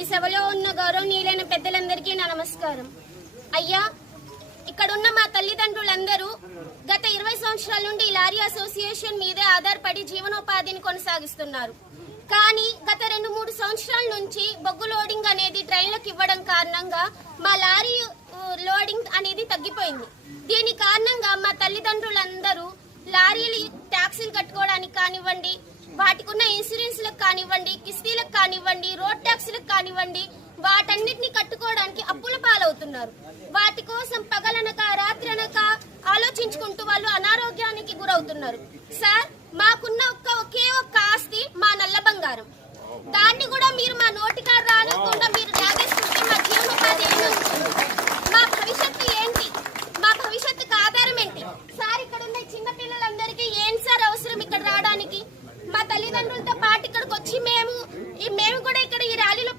ఈ సభలో ఉన్న గౌరవనీయులైన పెద్దలందరికీ నా నమస్కారం. అయ్యా, ఇక్కడున్న మా తల్లిదండ్రులందరూ గత 20 సంవత్సరాల నుండి లారీ అసోసియేషన్ మీదే ఆధారపడి జీవనోపాధిని కొనసాగిస్తున్నారు. కానీ గత 2-3 సంవత్సరాల నుంచి బొగ్గు లోడింగ్ అనేది ట్రైన్లకు ఇవ్వడం కారణంగా మా లారీ లోడింగ్ అనేది తగ్గిపోయింది. దీని కారణంగా మా తల్లిదండ్రులందరూ లారీలు ట్యాక్సీలు కట్టుకోవడానికి కానివ్వండి, వాటికి ఉన్న ఇన్సూరెన్స్లకు కానివ్వండి, కిస్తీలకు కానివ్వండి, రోడ్ ట్యాక్సీలకు కానివ్వండి, వాటన్నిటిని కట్టుకోవడానికి అప్పుల పాలవుతున్నారు. వాటి కోసం పగలనక రాత్రనక ఆలోచించుకుంటూ వాళ్ళు అనారోగ్యానికి గురవుతున్నారు. సార్, మాకున్న ఒకే ఒక్క ఆస్తి మా నల్ల బంగారం. దాన్ని కూడా మీరు మా నోటికారు